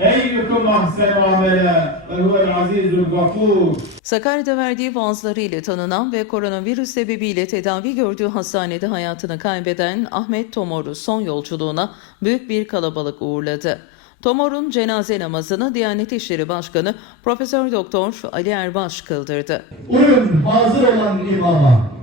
Eyyukum ahsenu amele ve huvel azizul gafur. Sakarya'da verdiği vaazlarıyla tanınan ve koronavirüs sebebiyle tedavi gördüğü hastanede hayatını kaybeden Ahmet Tomor'u son yolculuğuna büyük bir kalabalık uğurladı. Tomor'un cenaze namazını Diyanet İşleri Başkanı Profesör Doktor Ali Erbaş kıldırdı. Uyun hazır olan imama.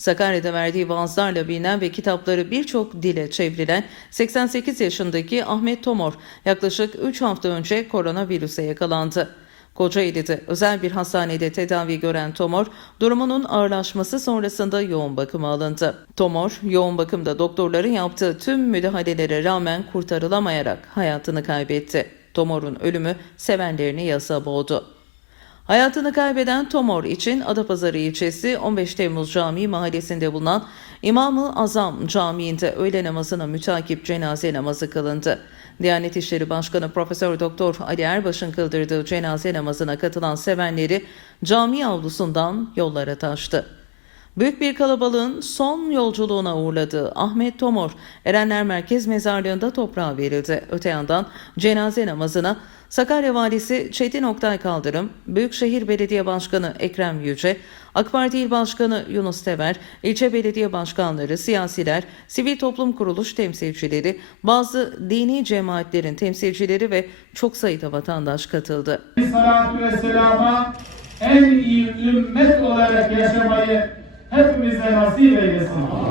Sakarya'da verdiği vaazlarla bilinen ve kitapları birçok dile çevrilen 88 yaşındaki Ahmet Tomor yaklaşık 3 hafta önce koronavirüse yakalandı. Kocaeli'de özel bir hastanede tedavi gören Tomor, durumunun ağırlaşması sonrasında yoğun bakıma alındı. Tomor, yoğun bakımda doktorların yaptığı tüm müdahalelere rağmen kurtarılamayarak hayatını kaybetti. Tomor'un ölümü sevenlerini yasa boğdu. Hayatını kaybeden Tomor için Adapazarı ilçesi 15 Temmuz Camii mahallesinde bulunan İmam-ı Azam Camii'nde öğle namazına mütakip cenaze namazı kılındı. Diyanet İşleri Başkanı Profesör Doktor Ali Erbaş'ın kıldırdığı cenaze namazına katılan sevenleri cami avlusundan yollara taştı. Büyük bir kalabalığın son yolculuğuna uğurladığı Ahmet Tomor, Erenler Merkez Mezarlığı'nda toprağa verildi. Öte yandan cenaze namazına Sakarya Valisi Çetin Oktay Kaldırım, Büyükşehir Belediye Başkanı Ekrem Yüce, AK Parti İl Başkanı Yunus Tever, ilçe belediye başkanları, siyasiler, sivil toplum kuruluş temsilcileri, bazı dini cemaatlerin temsilcileri ve çok sayıda vatandaş katıldı. Salatu ve selama en iyi ümmet olarak yaşamayı hepimize nasip eylesin.